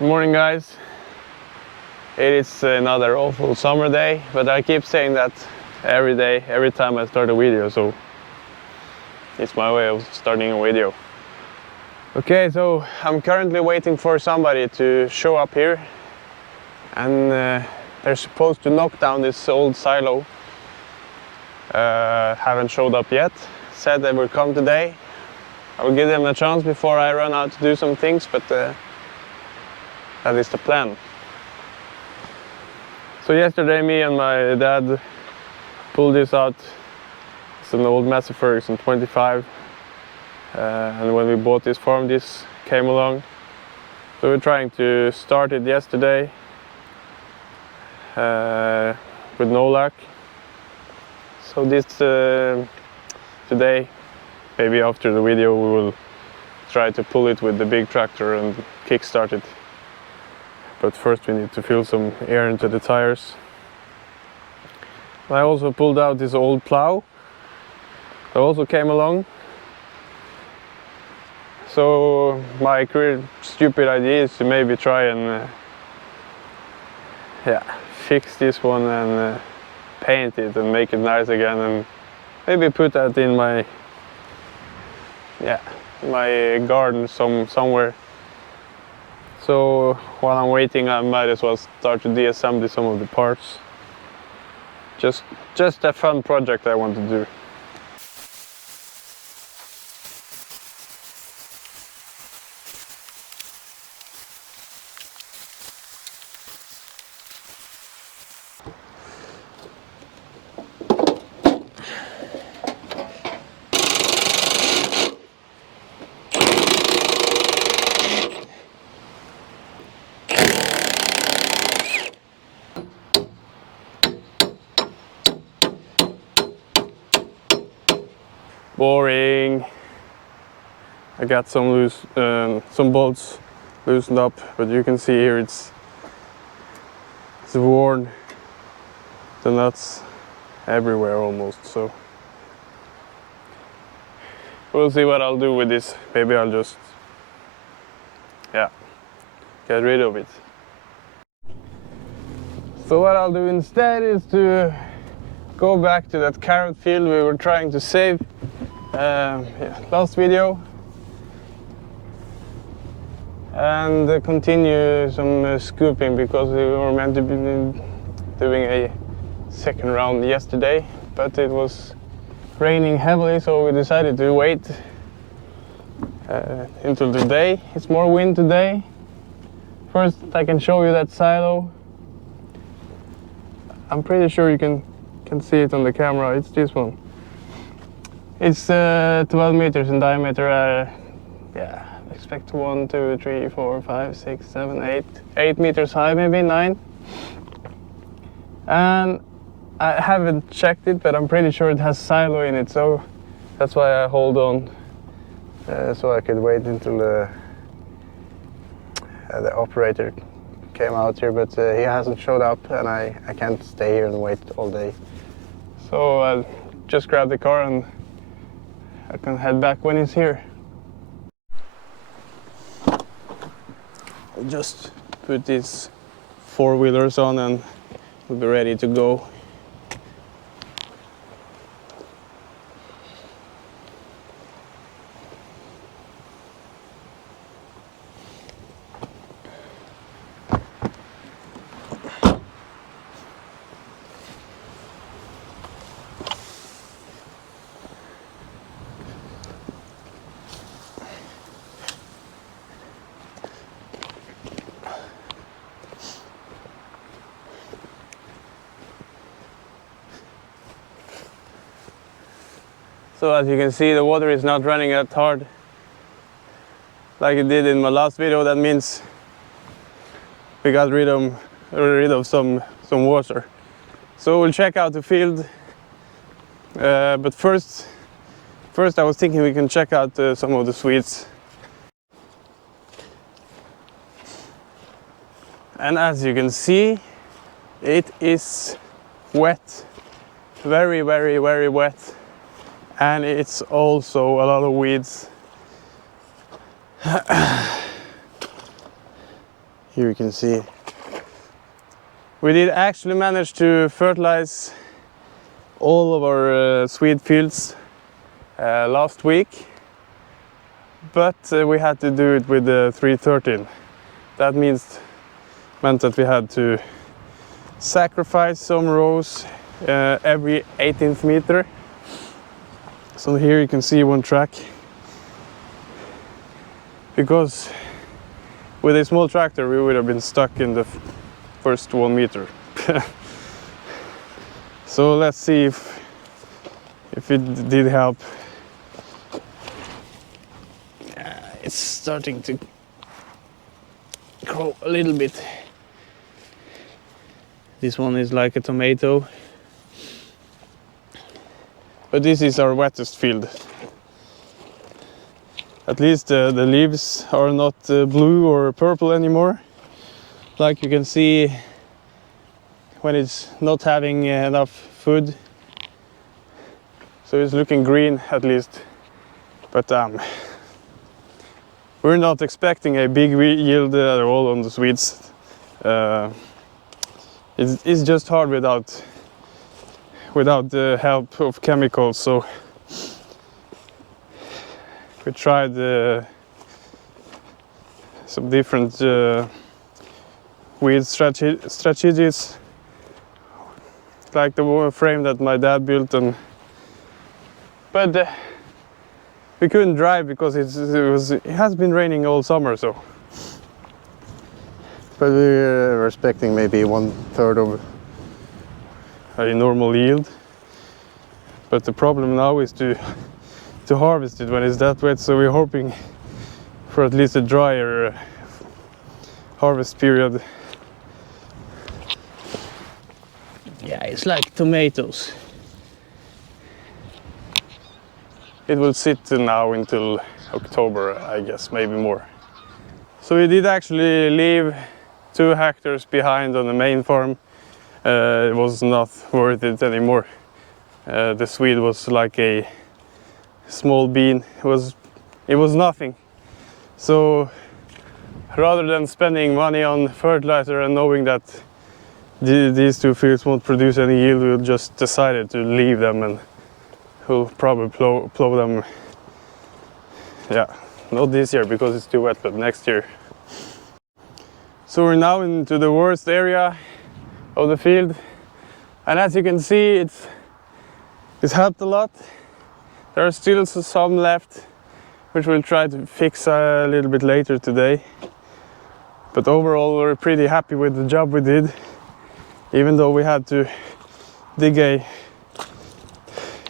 Good morning, guys. It is another awful summer day, but I keep saying that every day, every time I start a video, so it's my way of starting a video. Okay, so I'm currently waiting for somebody to show up here, and they're supposed to knock down this old silo. Haven't showed up yet. Said they will come today. I will give them a chance before I run out to do some things, but that is the plan. So yesterday me and my dad pulled this out. It's an old Massey Ferguson 25, and when we bought this farm, this came along. So we're trying to start it yesterday with no luck. So this today, maybe after the video, we will try to pull it with the big tractor and kickstart it. But first we need to fill some air into the tires. I also pulled out this old plow that also came along. So my stupid idea is to maybe try and fix this one and paint it and make it nice again, and maybe put that in my my garden somewhere. So while I'm waiting, I might as well start to deassemble some of the parts. Just a fun project I want to do. Boring. I got some bolts loosened up, but you can see here it's worn. The nuts everywhere almost. So we'll see what I'll do with this. Maybe I'll just get rid of it. So what I'll do instead is to go back to that carrot field we were trying to save last video, and continue some scooping, because we were meant to be doing a second round yesterday, but it was raining heavily, so we decided to wait until today. It's more wind today. First I can show you that silo. I'm pretty sure you can see it on the camera. It's this one. It's 12 meters in diameter. I expect 1, 2, 3, 4, 5, 6, 7, 8 meters high, maybe 9. And I haven't checked it, but I'm pretty sure it has silo in it, so that's why I hold on, so I could wait until the operator came out here, but he hasn't showed up, and I can't stay here and wait all day. So I'll just grab the car and I can head back when he's here. I'll just put these four-wheelers on and we'll be ready to go. So as you can see, the water is not running that hard like it did in my last video. That means we got rid of some water. So we'll check out the field. But first I was thinking we can check out some of the Swedes. And as you can see, it is wet, very, very, very wet. And it's also a lot of weeds. Here you can see we did actually manage to fertilize all of our Swede fields last week, but we had to do it with the 313. That meant that we had to sacrifice some rows every 18th meter. So here you can see one track, because with a small tractor we would have been stuck in the first 1 meter. So let's see if it did help. It's starting to grow a little bit. This one is like a tomato, but this is our wettest field. At least the leaves are not blue or purple anymore, like you can see when it's not having enough food. So it's looking green at least, but we're not expecting a big yield at all on the Swedes. It's just hard without the help of chemicals. So we tried some different weed strategies, like the frame that my dad built, but we couldn't drive because it has been raining all summer. So, but we're expecting maybe 1/3 of a normal yield. But the problem now is to harvest it when it's that wet. So we're hoping for at least a drier harvest period. Yeah, it's like tomatoes. It will sit now until October, I guess, maybe more. So we did actually leave 2 hectares behind on the main farm. It was not worth it anymore. The Swede was like a small bean. It was nothing. So rather than spending money on fertilizer and knowing that these 2 fields won't produce any yield, we just decided to leave them, and we'll probably plow them. Yeah, not this year because it's too wet, but next year. So we're now into the worst area of the field, and as you can see, it's helped a lot. There are still some left, which we'll try to fix a little bit later today. But overall, we're pretty happy with the job we did, even though we had to dig a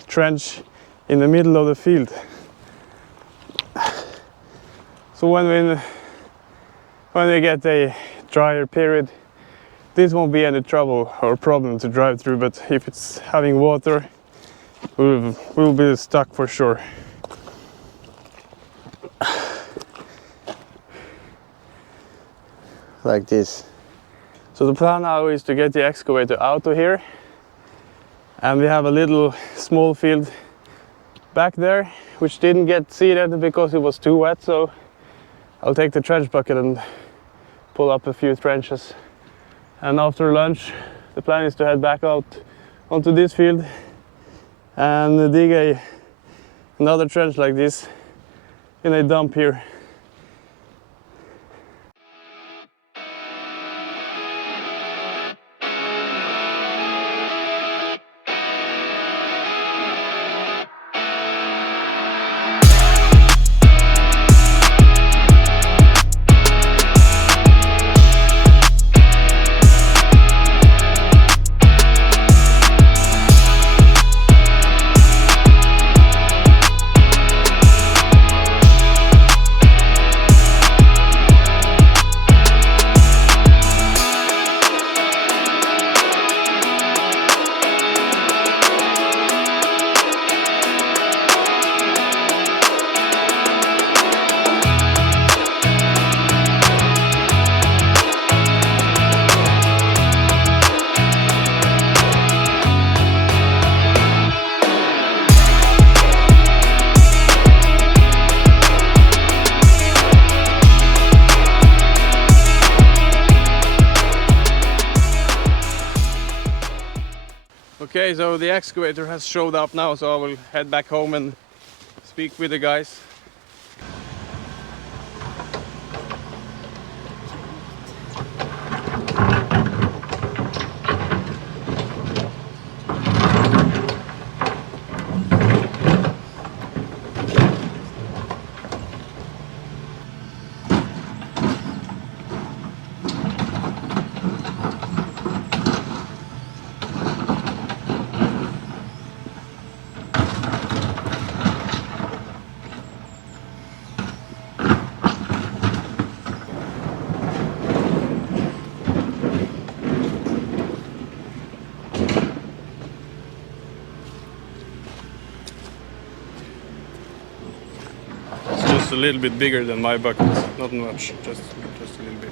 trench in the middle of the field. So when we get a drier period, this won't be any trouble or problem to drive through, but if it's having water, we'll be stuck for sure. Like this. So the plan now is to get the excavator out of here, and we have a little small field back there which didn't get seeded because it was too wet. So I'll take the trench bucket and pull up a few trenches, and after lunch the plan is to head back out onto this field and dig another trench like this in a dump here. Okay, so the excavator has showed up now, so I will head back home and speak with the guys. Just a little bit bigger than my bucket, not much, just a little bit.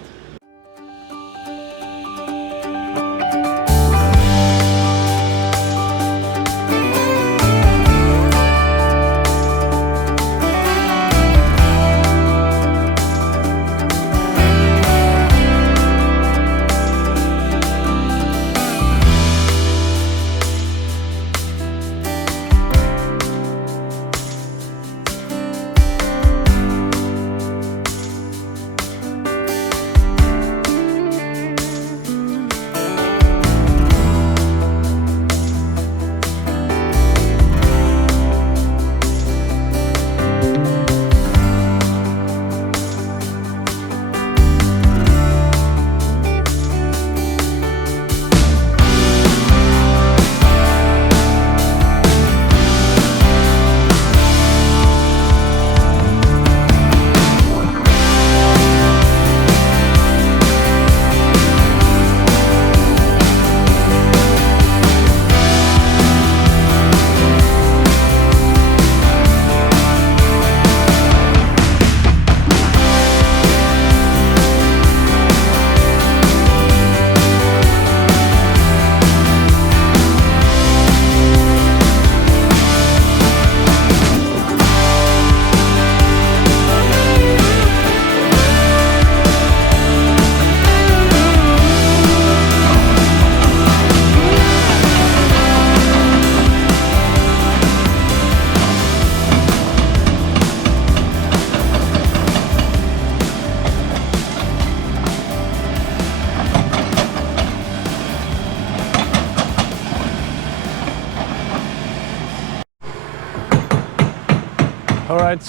Alright,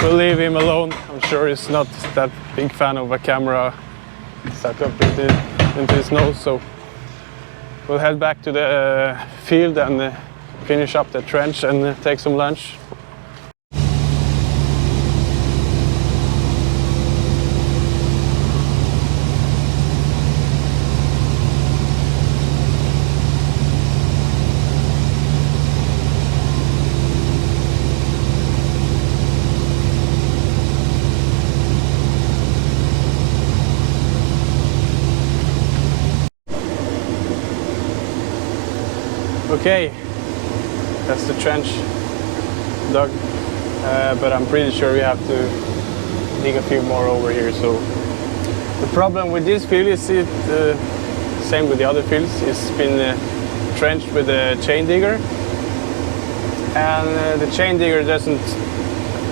we'll leave him alone. I'm sure he's not that big fan of a camera stuck up into his nose, so we'll head back to the field and finish up the trench and take some lunch. Okay, that's the trench dug, but I'm pretty sure we have to dig a few more over here. So the problem with this field is same with the other fields. It's been trenched with a chain digger, and the chain digger doesn't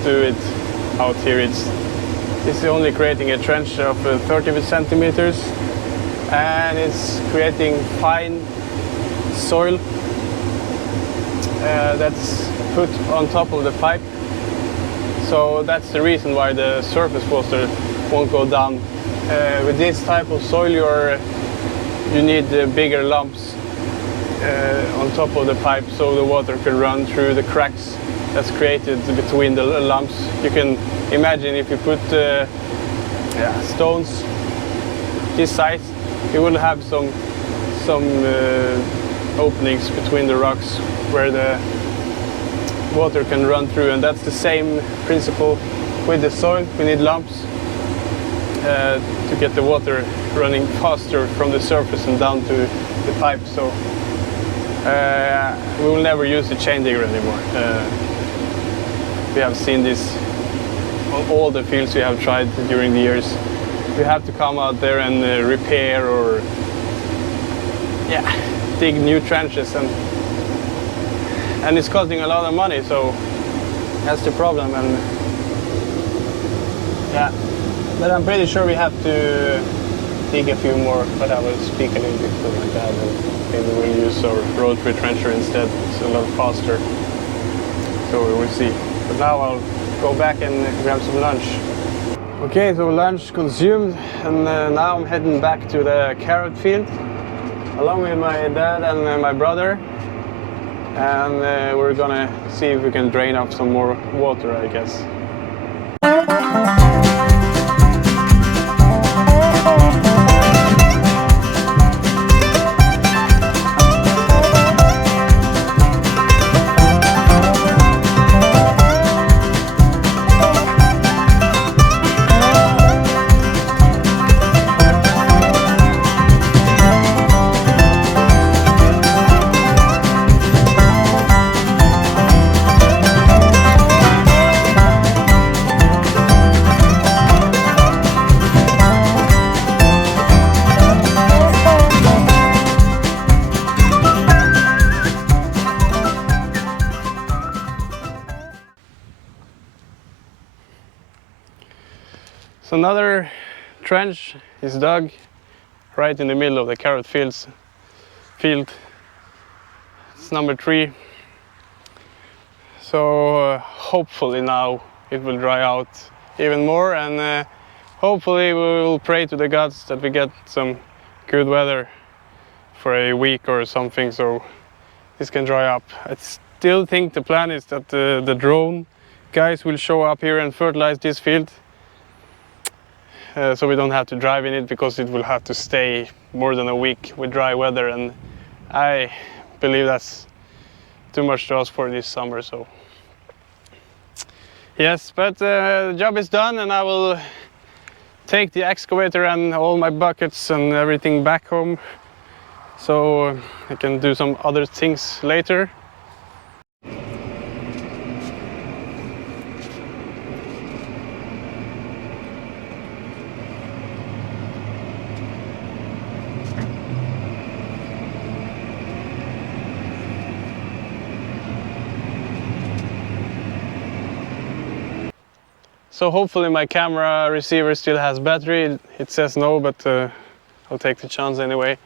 do it out here. It's only creating a trench of 30 centimeters, and it's creating fine soil that's put on top of the pipe. So that's the reason why the surface water won't go down. With this type of soil, you need bigger lumps on top of the pipe, so the water can run through the cracks that's created between the lumps. You can imagine if you put stones this size, you will have some openings between the rocks where the water can run through, and that's the same principle with the soil. We need lumps to get the water running faster from the surface and down to the pipe. So we will never use the chain digger anymore. We have seen this on all the fields we have tried during the years. We have to come out there and repair or dig new trenches, and and it's costing a lot of money, so that's the problem. And yeah, but I'm pretty sure we have to dig a few more, but I will speak a little bit to my dad and maybe we'll use our rotary trencher instead. It's a lot faster, so we will see. But now I'll go back and grab some lunch. Okay, so lunch consumed, and now I'm heading back to the carrot field along with my dad and my brother, and we're gonna see if we can drain off some more water, I guess. So another trench is dug right in the middle of the carrot field. It's number 3. So hopefully now it will dry out even more, and hopefully we will pray to the gods that we get some good weather for a week or something, so this can dry up. I still think the plan is that the drone guys will show up here and fertilize this field. So we don't have to drive in it, because it will have to stay more than a week with dry weather, and I believe that's too much to ask for this summer. So yes, but the job is done, and I will take the excavator and all my buckets and everything back home, so I can do some other things later. So hopefully my camera receiver still has battery. It says no, but I'll take the chance anyway.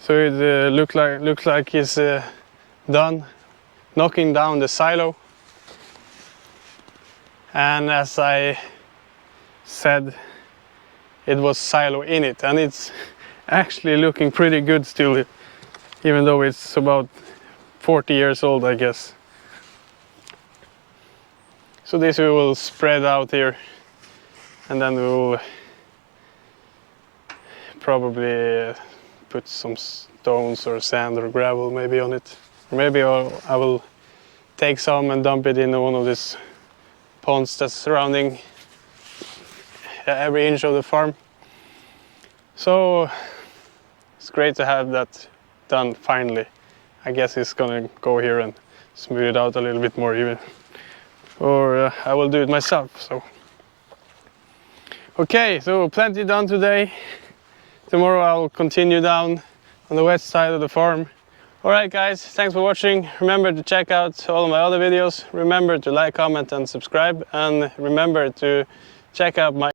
So it looks like it's done knocking down the silo. And as I said, it was silo in it, and it's actually looking pretty good still, even though it's about 40 years old, I guess. So this we will spread out here, and then we will probably put some stones or sand or gravel maybe on it. Or maybe I will take some and dump it in one of these ponds that's surrounding every inch of the farm. So it's great to have that done finally. I guess it's gonna go here and smooth it out a little bit more even. Or I will do it myself. So okay, so plenty done today. Tomorrow I'll continue down on the west side of the farm. Alright guys, thanks for watching. Remember to check out all of my other videos. Remember to like, comment and subscribe, and remember to check out my